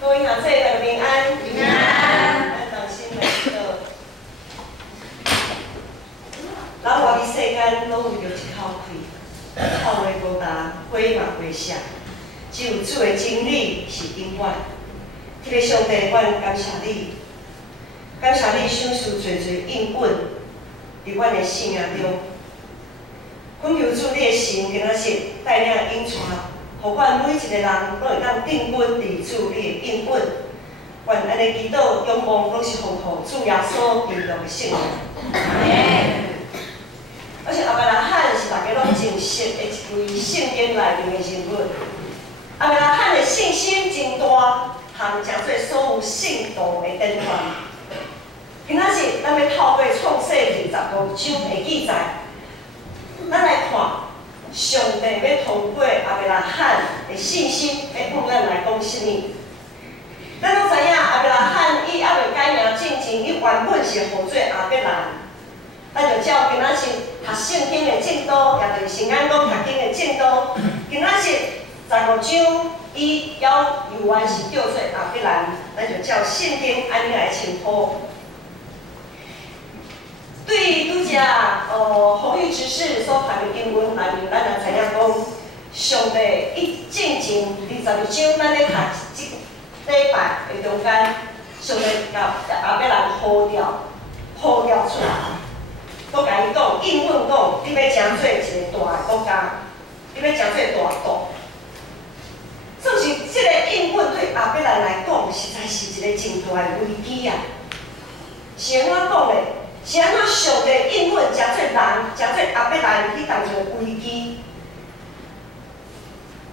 各位兄弟，大家平安。平安。咱同心来祈祷。人活伫世间，拢为着一口气，口话无达，火嘛袂熄。只有主的真理是永远。特别上帝，阮感谢你，感谢你赏赐侪侪应允伫阮的生命中。恳求主，你的神今仔日带领引带，互阮每一个人拢会当定稳伫主你的应允。愿安尼祈祷，仰望拢是奉靠主耶稣基督的圣名。而且亚伯拉罕是大家拢认识的一位圣经内面的人物。亚伯拉罕的信心真大，通诚做所有信徒的典范。今仔日咱要透过创世记15章的记载，咱来看上帝要通过亚伯拉罕的信心，要向咱来讲什么？咱拢知影亚伯拉罕伊还未改名之前，伊原本是号做亚伯兰。咱就照今仔日读圣经的进度，也就是先讲读经的进度。今仔日15章，伊要由原是叫做亚伯兰，咱就照圣经安尼来称呼。对于拄只红玉执事所读的经文内面，咱也知影讲，上帝伊进前22章，咱咧读这礼拜的中间，上帝甲亚伯兰呼召出来。佮甲伊讲，应允讲，你要成做一个大的国家，你要成做大国。总是这个应允对亚伯兰来讲，实在是一个真大的危机啊！是安怎讲咧？是安怎上帝应允，成做人，成做亚伯兰迄当阵的危机？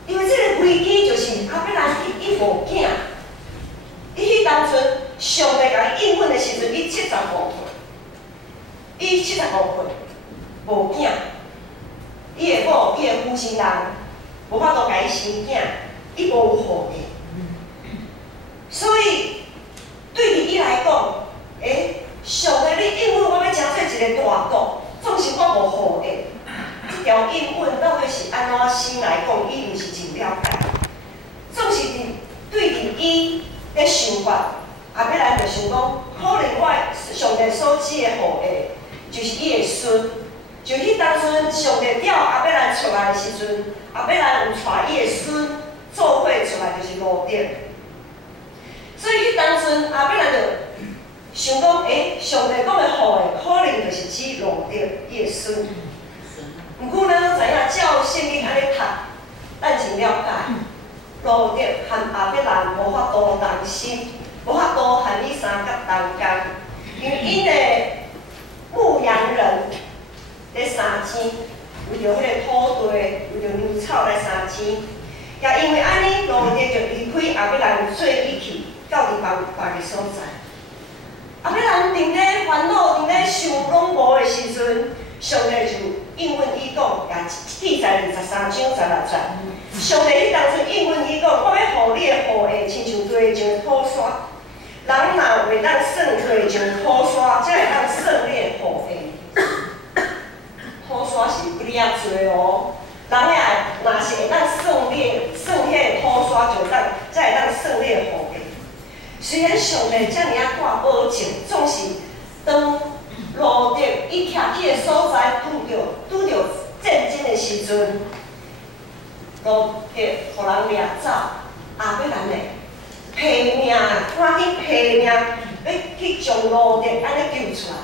因为这个危机就是亚伯兰伊无囝，伊迄当阵上帝甲伊应允的时阵，伊75岁。伊75岁无囝，伊的某伊的夫妻人无法度甲伊生囝，伊无有后裔，所以对于伊来讲，上帝你应允我要成做一个大国，总是我无后裔。这条应允到底是安怎生来讲，伊毋是真了解。总是对于伊的想法，亚伯兰就想讲，可能我上帝所指的后裔。就是伊的孙，就迄当阵上帝调亚伯兰出来的时阵，亚伯兰有带伊的孙做伙出来，就是罗德。所以迄当阵亚伯兰就想讲，上帝讲的后裔可能就是指罗德伊的孙。毋过咱都知影，照圣经安尼读，咱真了解，罗德和亚伯兰无法度同心，无法度和伊三角同工，因为因的。牧羊人咧生钱，为着迄个土地，为着牛草来生钱，也因为安尼，罗德就离开亚伯兰做伊去，到伫别个所在。亚伯兰正咧烦恼，正咧想拢无的时阵，上帝就应允伊讲，也记载23章16节。上帝迄当阵应允伊讲，我要互你的后裔，亲像地上的土沙。人若袂当算地上土沙，才会当算你的后裔。土沙是不哩啊多哦，人若是会当算迄个土沙，才会当算你的后裔。虽然上帝遮尔啊挂保证，总是当罗德伊徛去的所在拄着战争的时阵，罗德互人掠走，亚伯兰嘞。拼命，赶紧拼命，要去将罗德安尼救出来。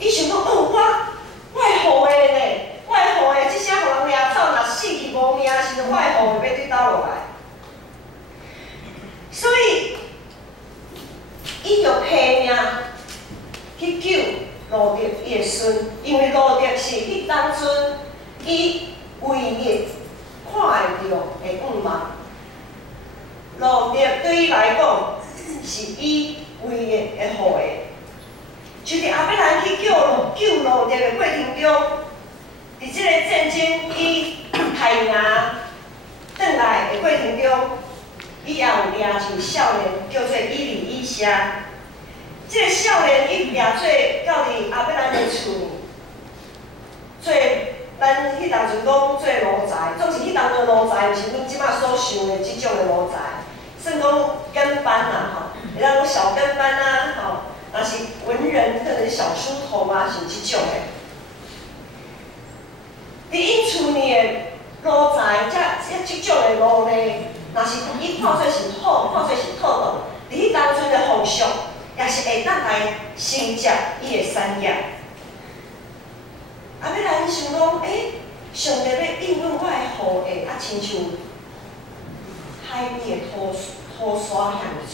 伊想讲，我的后裔呢？我的后裔即声互人掠走，若死去无命的时阵，我的后裔要对倒落来。所以，伊就拼命去救罗德伊的孙，因为罗德是迄当阵伊唯一看会到的愿望。罗德对伊来讲，是伊唯一的后裔。就伫亚伯兰去救罗德的过程中，伫即个战争伊害赢转来的过程中，伊也有掠一个少年，叫做以利以沙。即个少年伊掠做到伫亚伯兰的厝，做咱迄当阵讲做奴才，总是迄当阵奴才，毋是阮即摆所想的即种的奴才。算讲跟班啦吼，会当讲小跟班啊吼，若是文人可能小书童啊，是即种的。伫因厝呢的路材，即种的路呢，若是伊看做是好，看做是妥当，伫迄当阵的风俗，也是会当来承接伊的产业。啊，要来想讲，上帝要应允我的好意，啊，亲像海边的土沙向多，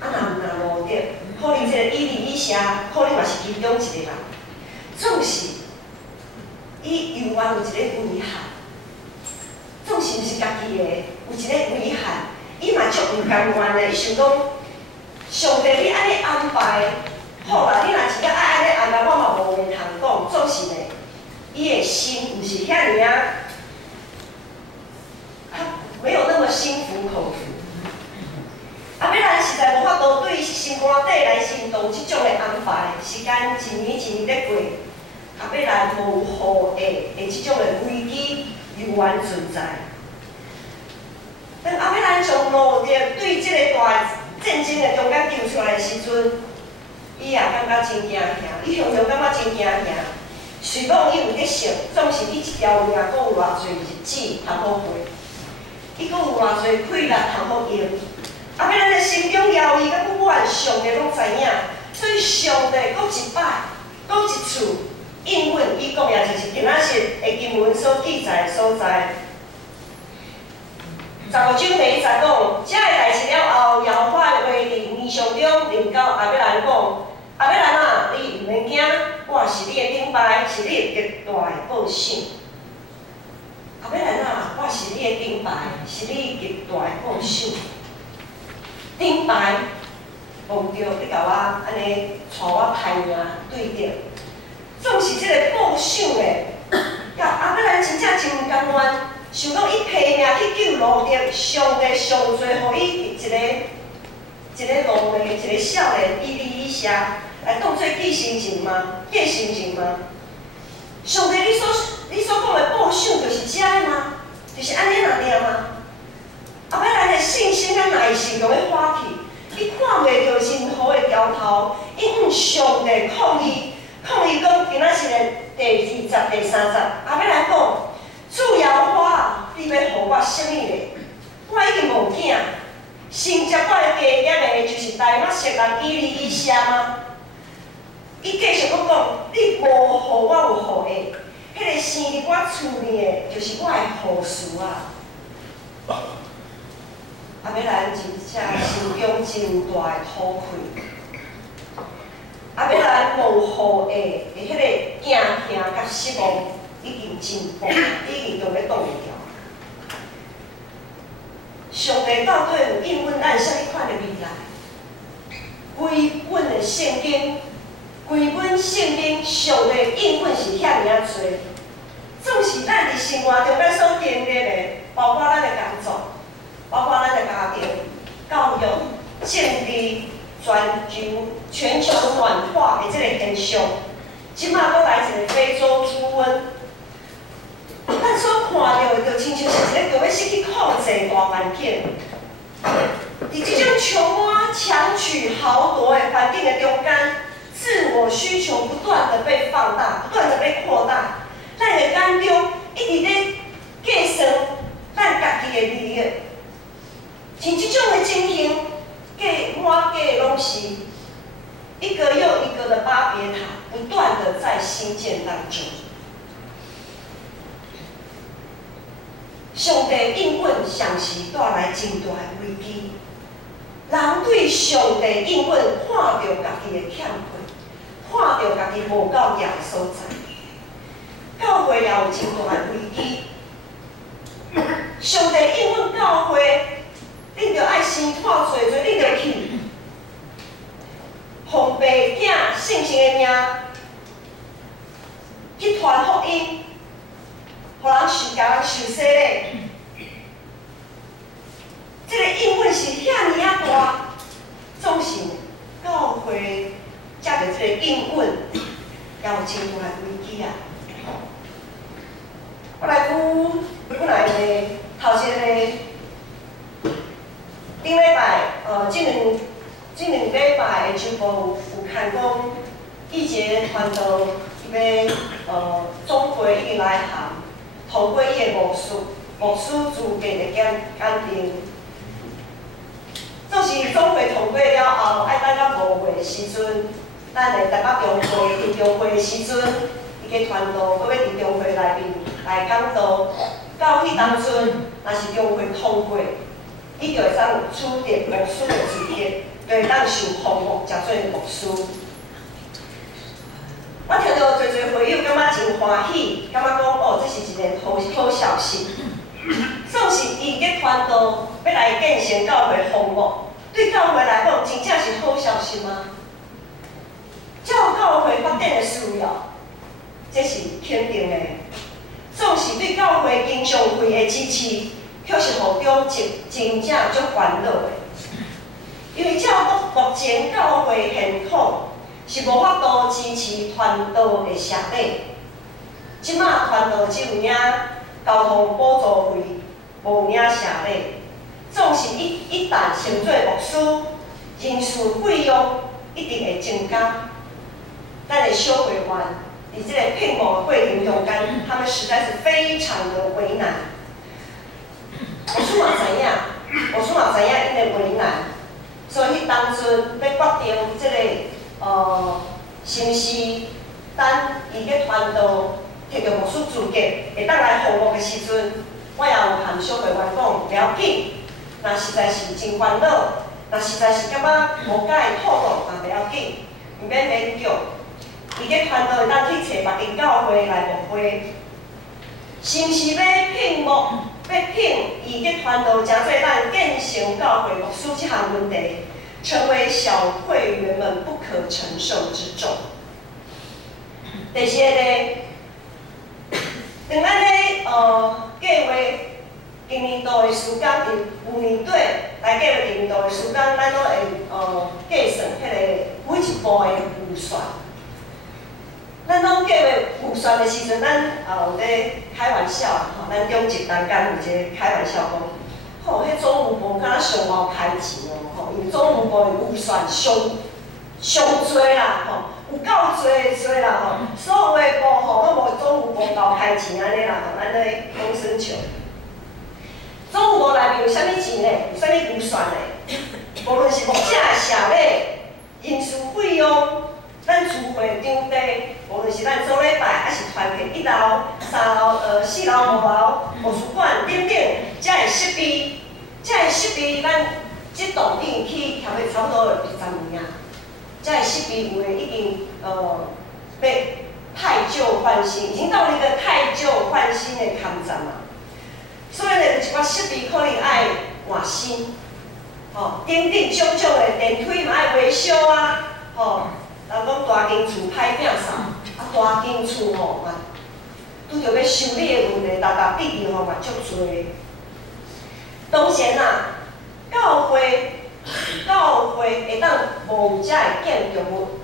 啊，若无得，可能这个伊犁以下，可能嘛是其中一个人，总是伊犹原有一个遗憾，总是毋是家己的，有一个遗憾，伊嘛足毋甘愿的，伊想讲，上帝你安尼安排，好啦，你若真正爱安尼安排，我嘛无话通讲，总是呢。伊的心毋是遐尼啊，没有那么心服口服。啊，要咱实在无法度对心肝底来行动即种的安排，时间一年一年在过，啊，要咱无好的即种的危机犹原存在。当啊，要咱从路着对即个大战争的中间救出来的时阵，伊也感觉真惊吓，伊常常感觉真惊吓。虽讲伊有得想，总是伊一条命，阁有偌侪日子通好过，伊阁有偌侪气力通好用。啊，要咱的心中摇伊，甲不管上帝拢知影，所以上帝阁一摆，阁一次应允伊讲也就是今仔日的经文所记载的所在。15章第1节讲，这个代志了后，耶和华的话伫面上中临到阿伯兰讲。阿伯兰啊，你毋免惊，我是你的顶牌，是你的极大的报赏。阿伯兰啊，我是你的顶牌，是你极大的报赏。顶牌，望着你甲我安尼带我太命对着，总是即个报赏的。呀，阿伯兰真正真毋甘愿，想讲伊拼命去救路德，上帝上最互伊一个路的一个少年伊犁以下。来当做寄生虫吗？寄生虫吗？上帝，你所讲的报赏就是这个吗？就是安尼那样吗？后摆咱的信心甲耐心就要花去，你看袂到任何的条头，因上帝抗议讲今仔日的第20、第30，后摆来讲，主耶和华，你要互我什么咧？我已经无囝，承接我的家业的就是大马色人伊犁以下吗？伊继续佫讲，你无互我有好意，迄个生伫我厝里的，就是我的护士啊。啊，要咱真正心中真大的土气，啊，要咱无好意的迄个惊吓甲失望，已经真薄，已经用咧挡袂掉。上帝到底有应允咱啥物款的未来？规本的圣经。规本圣经上帝应允是遐尔啊多，总是咱伫生活中咱所经历的，包括咱的工作，包括咱的家庭、教育、政治、全球暖化的这个现象，即马阁来一个非洲猪瘟，咱所看到的就亲像是一个要失去控制大环境。伫即种穷安强取豪夺的环境的中间。自我需求不断的被放大，不断的被扩大，咱的眼中一直在计算咱家己的利益，像这种的情形，满街拢是一个又一个的巴别塔，不断的在兴建当中。上帝应允常时带来真大的危机，人对上帝应允看到家己的欠缺。看到家己无够赢的所在，教会也有真大的危机。上帝应允教会，恁着爱生看做，恁着去，奉爸囝圣神的名，去传福音，互人受洗礼。这个应允是遐尼啊大，总是教会。才着这个应允，也有真大的危机啊！我来举本来的头一个顶礼拜，这两礼拜的周报有看讲，义捷团队伊要总会已经来函，通过伊的牧师资格的检定。就是总会通过了后，爱等到5月时阵，咱的台北中会伫中会的时阵，伊个团队搁要伫中会内面来讲道。到迄当阵，若是中会通过，伊就会当取得牧师的资格，就会当受封牧，食做牧师。我听到侪侪会友感觉真欢喜，感觉讲哦，这是一个好消息。总是伊个团队要来建成教会封牧，对教会来讲，真正是好消息吗？照教会发展的需要，这是肯定的。总是对教会经常会的支持，却是互中真正足烦恼的。因为照目前教会现况，是无法度支持团队的设备。即马团队只有领交通补助费，无领社礼。总是一旦成做牧师，人事费用一定会增加。咱的小会员伫这个聘牧的过程中间，他们实在是非常的为难。牧师嘛知影因的为难，所以当阵要决定这个是毋是等伊个团队摕到牧师资格，会当来服务的时阵，我也有和小会员讲了紧。若实在是真烦恼，若实在是感觉无解吐露，也袂要紧，毋免勉强。伊个团队会当去找别间教会来牧会，是毋是要聘伊个团队，诚做咱建成教会牧师这项问题，成为小会员们不可承受之重。第四个，当咱咧计划今年度的时间，旧年底来计划今年度的时间，咱拢会计算迄个每一步的预算。咱拢计划预算的时阵，咱也有咧开玩笑吼，咱中级单间有一个开玩笑讲，吼，迄总务部敢若上敖开钱哦，吼，因为总务部的预算上多啦，吼，有够多啦，吼，所有的部吼，拢无总务部够开钱安尼啦，吼，咱咧讲算笑。总务部内面有啥物钱呢？有啥物预算呢？无论是牧者的社礼、人事费用。咱聚会场地，无论是咱做礼拜，还是团契1楼、3楼、4楼、5楼、图书馆等等，遮的设备，咱这栋顶去调的差不多有20年啊。遮的设备有的已经被汰旧换新，已经到了一个汰旧换新的坎站嘛。所以呢，有一寡设备可能爱换新，等等种种的电梯嘛爱维修啊，人讲大间厝歹摒扫，大间厝嘛，拄着要修理的问题，直直嘛足多。当然啦，教会会当无遮的建筑物，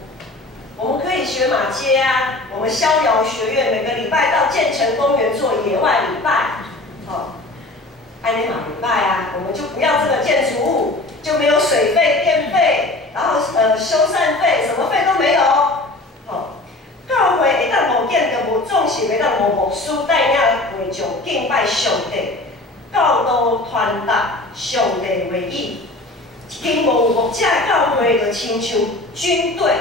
我们可以学马街啊，我们逍遥学院每个礼拜到建成公园做野外礼拜，安尼嘛礼拜啊，我们就不要这个建筑物，就没有水费、电费。然后修缮费什么费都没有，教会会当无建筑物，总是会当无牧师带领会众敬拜上帝，教导传达上帝话语。一间无牧者教会就亲像军队，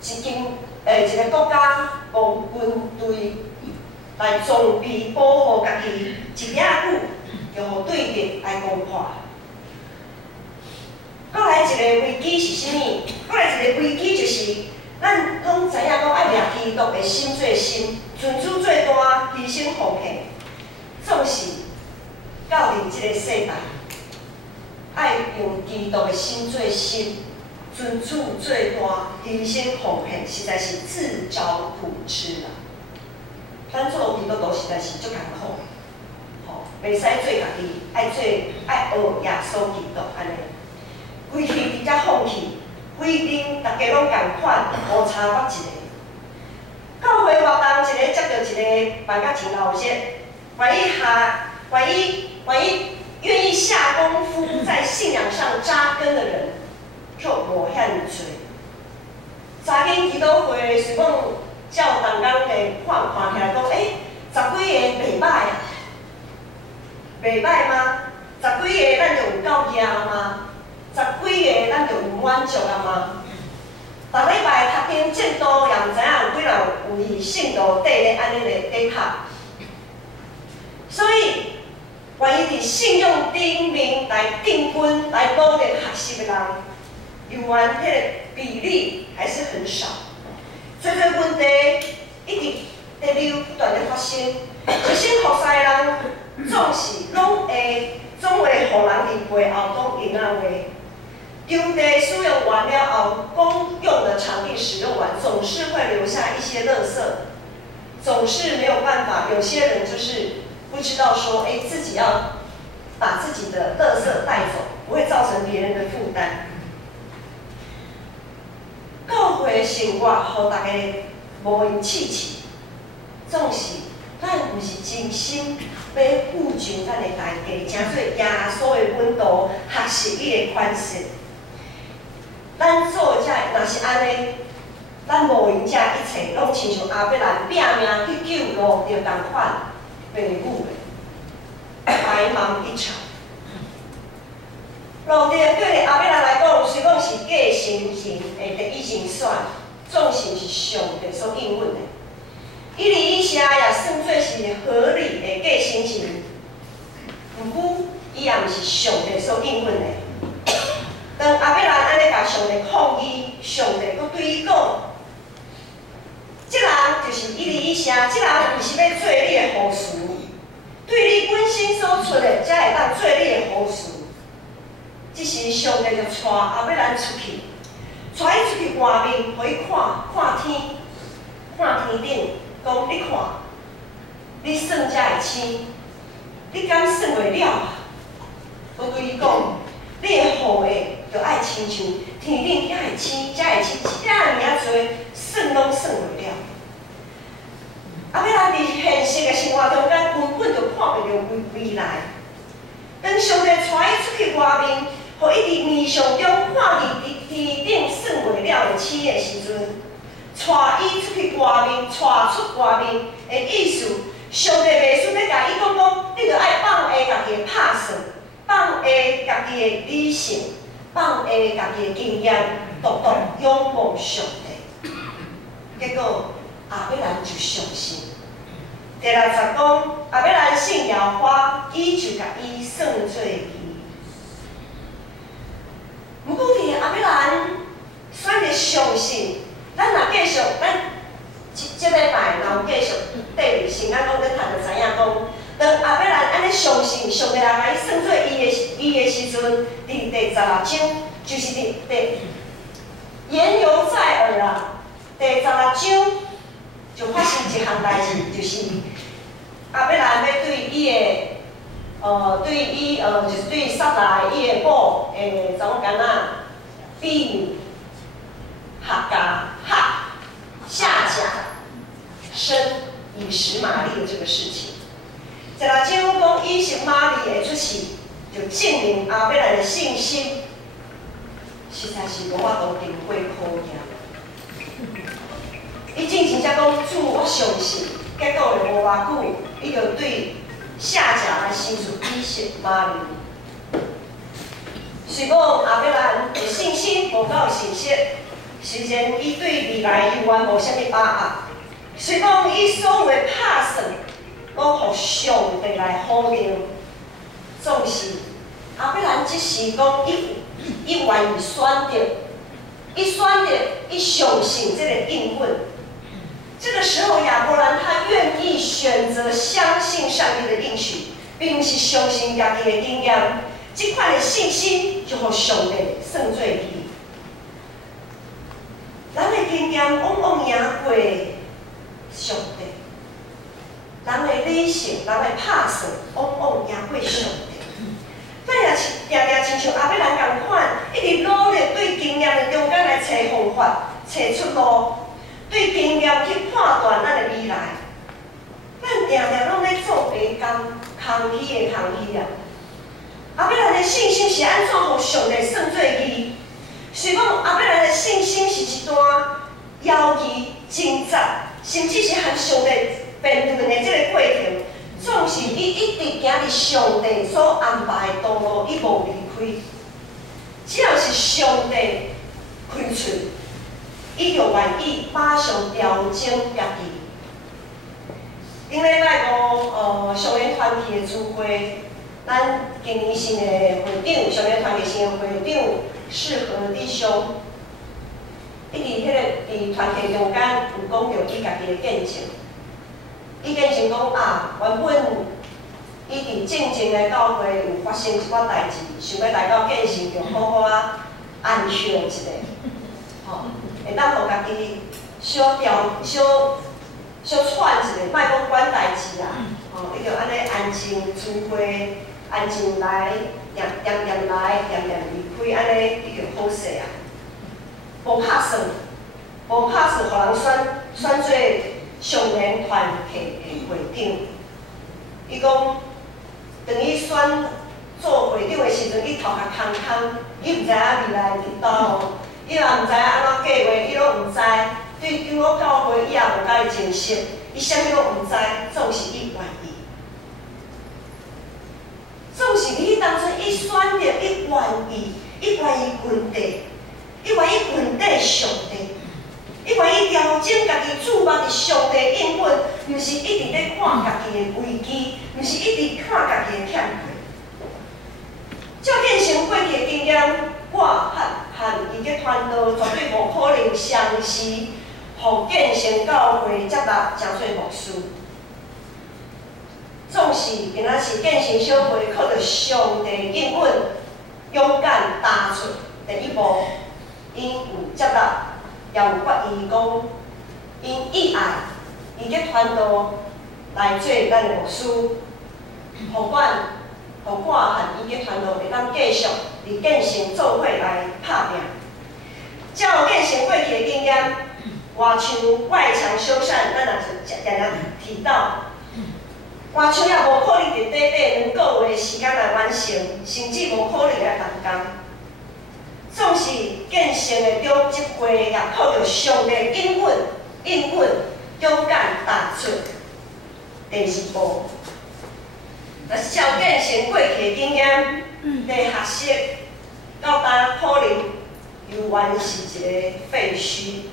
一个国家无军队来装备保护家己，一领久就互对敌来攻破。搁来一个危机是啥物？搁来一个危机就是，咱拢知影讲爱掠基督的心做心，尊主做大，牺牲奉献。总是到伫即个世代，爱用基督的心做心，尊主做大，牺牲奉献，实在是自找苦吃啦。咱做基督徒实在是足艰苦，袂使做家己，爱学耶稣基督安尼。规气直接放弃，规定大家拢共款，无差别一个。教会活动一个接着一个办甲真热，愿意愿意愿意下功夫在上扎根的人，却无遐尼多。早间基督会是讲，照同工来看起来讲，十几个袂歹啊，袂歹吗？十几个咱就有够赢吗？十几个咱就有满足啊吗？逐礼拜读经进度，也毋知影有几人为信徒缀咧安尼咧读。所以，愿意伫信用顶面来定根、来努力学习的人，永远迄个比例还是很少。所以这问题一直在不断的发生。一心服侍的人，总会互人伫背后讲闲话。场地使用完了后，公用的场地使用完，总是会留下一些垃圾，总是没有办法。有些人就是不知道说，自己要把自己的垃圾带走，不会造成别人的负担。教会生活，互大家无因刺激，总是咱毋是真心要负尽咱的代价，诚做耶稣的温度，学习伊的款式。咱做若是安尼，咱无因遮一切，拢亲像阿伯兰拼命去救路着同款爸母的，白忙一场。路着对阿伯兰来讲，虽讲是假神人的第一人选，总是上帝所应允的。伊哩以下也算做是合理的假神人，毋过伊也毋是上帝所应允的。当阿伯兰安尼甲上帝抗议，上帝佫对伊讲：，即人就是伊哩以下，即人毋是要做你的护士，对你本身所出的，才会当做你的护士。即时上帝就带阿伯兰出去，带伊出去外面，互伊看天，看天顶，讲你看，你算才会生，你敢算袂了啊？我对伊讲，你的护的。就爱亲像天顶遐会青，才会青，遮尔多，算拢算袂了。阿伯兰伫现实的生活中间，根本就看袂到未来。当上帝带伊出去外面，互伊伫面上中看见天顶算袂了的星的时阵，带伊出去外面，带出外面的意思，上帝袂顺要甲伊讲，你着爱放下家己的拍算，放下家己的理性。放下家己的经验，独仰望上帝。结果阿伯兰就相信。第60讲，阿伯兰信耶和华，伊就甲伊算做义。毋过伫阿伯兰选择相信，咱若继续，咱即礼拜若有继续第二圣经讲，咱读就知影讲。当阿伯兰安尼相信上帝也甲伊算做伊的时阵，伫第16章，就是伫言犹在耳啊。第16章就发生一项代志，就是阿伯兰要对伊的就是对撒拉伊的某怎讲囡仔婢女夏甲生以实玛利的这个事情。16章讲以实玛利会出世，就证明阿伯兰的信心实在是无法度顶过考验。伊真正讲主，我相信，结果就无偌久，伊就对夏甲来生出以实玛利。虽讲阿伯兰的信心无够信实，虽然伊对未来永远无啥物把握，虽讲伊所有的拍算。拢互上帝来否定，总是阿伯兰即时讲，伊愿意选择，伊相信这个应允。这个时候，亚伯兰他愿意选择相信上帝的应许，并是相信家己的经验，这款的信心就互上帝算做义。咱的经验往往赢过上帝。人的理性，人的拍算，往往赢过上帝。咱也常亲像阿伯兰共款，一直努力对经验的中间来找方法、找出路，对经验去判断咱的未来。咱常常拢咧做白工，空虚的空虚啊！后尾咱的信心是安怎互上帝算做义？虽讲后尾咱的信心是一段犹豫、挣扎，甚至是和上帝辩论的这个过程，总是伊一直行伫上帝所安排的道路，伊无离开。只要是上帝开喙，伊就愿意马上调整家己。顶礼拜五，少年团体的聚会，咱今年新的会长，少年团体新的会长适合弟兄，伊伫团体中间有讲到伊家己的见证。伊见证讲原本伊伫正经的教会有发生一寡代志，想要来到见证，就好好安详一下，吼，会当互家己小喘一下，莫讲管代志啦，吼，伊就安尼安静聚会，安静来，点来，点离开，安尼伊就好势啊。无拍算，互人选做少年团体的会长。伊讲，当伊选做会长的时阵，伊头壳空空，伊毋知影未来伫倒，伊也毋知影安怎计划，伊拢毋知。对长老教会，伊也无甲伊认识，伊啥物拢毋知，总是伊愿意。总是伊当初伊选择，伊愿意问题，伊愿意问题上帝，伊愿意调整家己注目伫上帝应允，毋是一直咧看家己的危机，毋是一直看家己的欠亏。照见成过去的经验，我和伊个团队绝对无可能相时。互建成教会接纳真侪牧师，总是今仔是建成小会靠着上帝应允，勇敢踏出第一步，因有接纳，也有决意讲，因意爱伊个团队来做咱的牧师，互我和伊个团队会当继续伫建成总会来拍拼。照建成过去的经验。外墙外墙修缮，咱也常提到，外墙也无可能伫短2个月的时间来完成，甚至无可能来动工。总是建成的中级会也靠着上帝应允，勇敢踏出第二步。若是照建成过去的经验来学习，到今可能又原是一个废墟。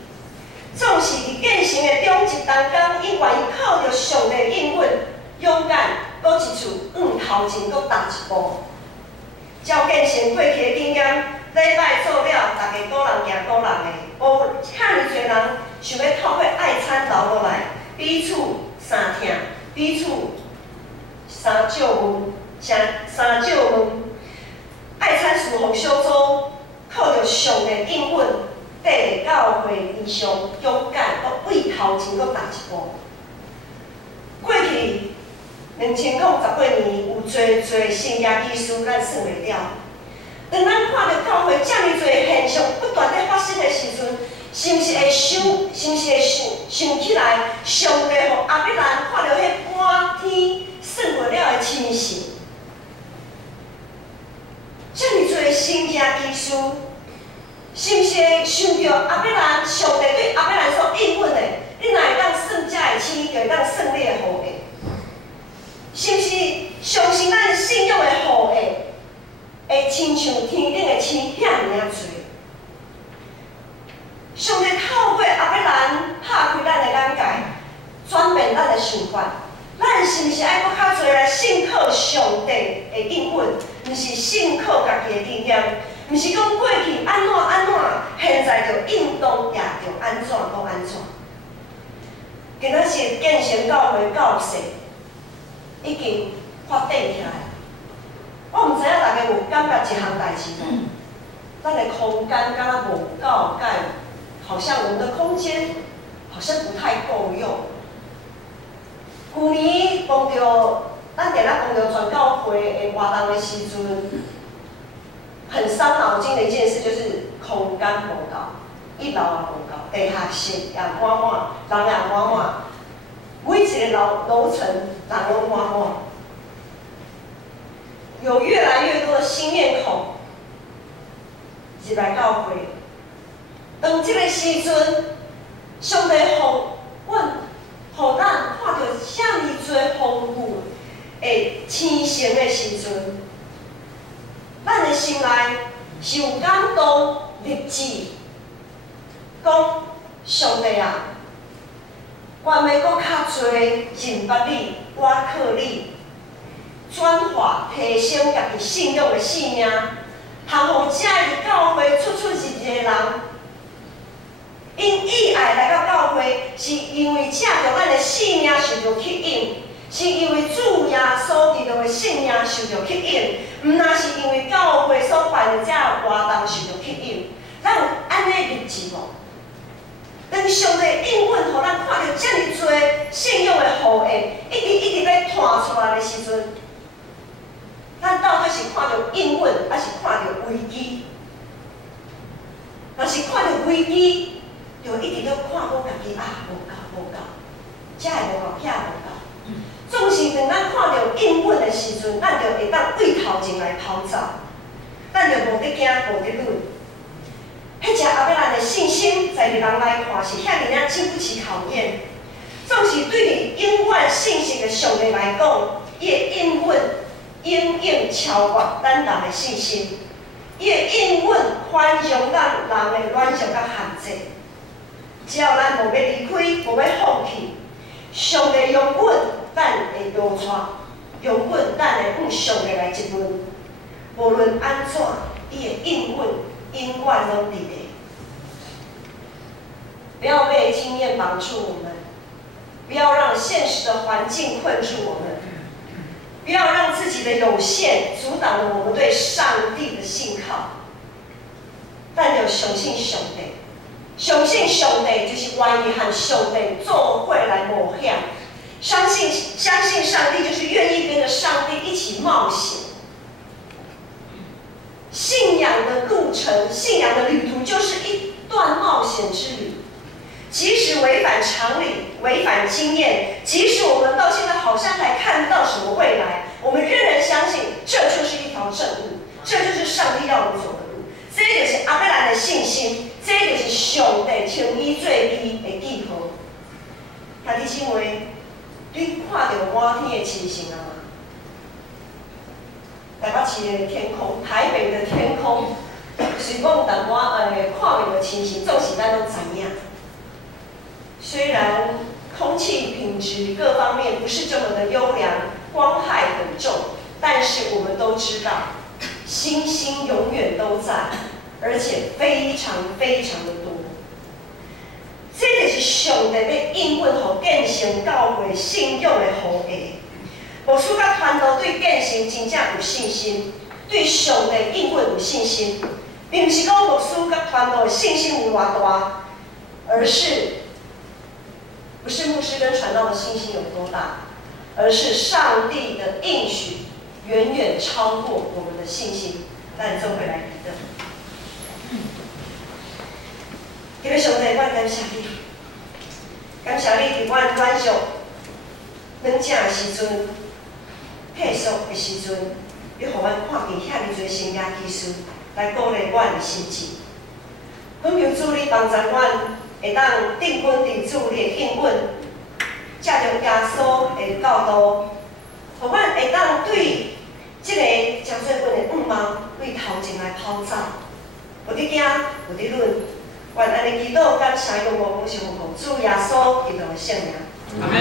总是伫建成的中级当中，伊愿意靠着上帝应允，勇敢，搁一次往头前搁踏一步。照建成过去的经验，礼拜做了，大家个人行个人的，无遐尼侪人想要透过爱餐留落来，彼此相听，彼此相借问，爱餐事奉小组靠着上帝应允。缀教会理想，勇敢，搁为头前搁踏一步。过去2018年有侪新业意思，咱算袂了。当咱看到教会遮尔侪现象不断咧发生的时阵，是毋是会想起来，上帝互阿伯兰看到迄半天算袂了的亲情，遮尔侪新业意思。是毋是会想到阿伯兰上帝对阿伯兰所应允的，你哪会当算遮的星，就会当算你的护的？是毋是相信咱信仰的护的，会亲像天顶的星遐尔啊多？上帝透过阿伯兰拍开咱的眼界，转变咱的想法，咱是毋是爱搁较侪来信靠上帝的应允，毋是信靠家己的经验？毋是讲过去安怎，现在就应当也就安怎。今仔是建成教会教室已经发展起来。我毋知影大家有感觉一项代志无？咱的空间敢若无够解，好像我们的空间好像不太够用。去年咱定咧讲到全教会的活动的时阵。很伤脑筋的一件事就是空间无够，一楼也无够，地下室也满，人也满，每一个楼层人拢满。有越来越多的新面孔入来教会。当这个时阵，上帝互咱看到遐尼多丰富的天神的时阵，咱的心内是有感动、立志，讲上帝啊，我要搁较多认捌你、倚靠你，转化提升家己信仰的性命，通互遮个教会出入入的人。因意爱来到教会，是因为借着咱的性命受到吸引，是因为主耶稣基督的性命受到吸引，毋那是因为教会所办的这活动受到吸引。咱有安尼立志无？当上帝应允，互咱看到遮尔多信仰的互会，一直要传出来的时阵，咱到底是看到应允，还是看到危机？若是看到危机，就一直要看我家己啊，无够，遮会无够，遐无够。总是当咱看到应允的时阵，咱就会当为头前来跑走，咱就无得惊，无得论。迄只后尾咱的信心，在人来看是遐尼啊经不起考验。总是对你永远信心的上帝来讲，伊的应允永远超越咱人的信心，伊的应允宽容咱人的软弱甲限制。只要咱无要离开，无要放弃，上帝永远咱会摇出，永远咱会向上帝来质问。无论安怎，伊的应允永远拢伫咧。不要被经验绑住我们，不要让现实的环境困住我们，不要让自己的有限阻挡了我们对上帝的信靠。但要相信上帝。相信上帝就是愿意和上帝做伙来冒险，相信上帝就是愿意跟着上帝一起冒险。信仰的路程，信仰的旅途就是一段冒险之旅。即使违反常理、违反经验，即使我们到现在好像还看不到什么未来，我们仍然相信这就是一条正路，这就是上帝要我们走的路。这就是阿伯兰的信心。这就是上帝称伊做伊的记号。兄弟姊妹，你看到满天的星星了吗？台北市的天空，台北的天空，虽讲淡薄看袂到星星，总是咱拢知影。虽然空气品质各方面不是这么的优良，光害很重，但是我们都知道，星星永远都在。而且非常的多，这就是上帝要应允互建成教会信仰的呼唤。牧师甲传道对建成真正有信心，对上帝应允有信心，并不是讲牧师甲传道的信心有偌大，而是不是牧师跟传道的信心有多大，而是上帝的应许远远超过我们的信心。咱做回来比的。今日上帝，我感谢你，感谢你伫阮软弱、软正的时阵、退缩的时阵，你互阮看见遐尼多神迹奇事，来鼓励阮的心志。恳求主你帮助阮，会当定稳伫主你的应允，借着耶稣的教导，互阮会当对即个真做本的愿望，对头前来跑走，无得惊，无得论。愿安尼祈祷，感谢仰望，奉主耶稣基督的圣名。阿门。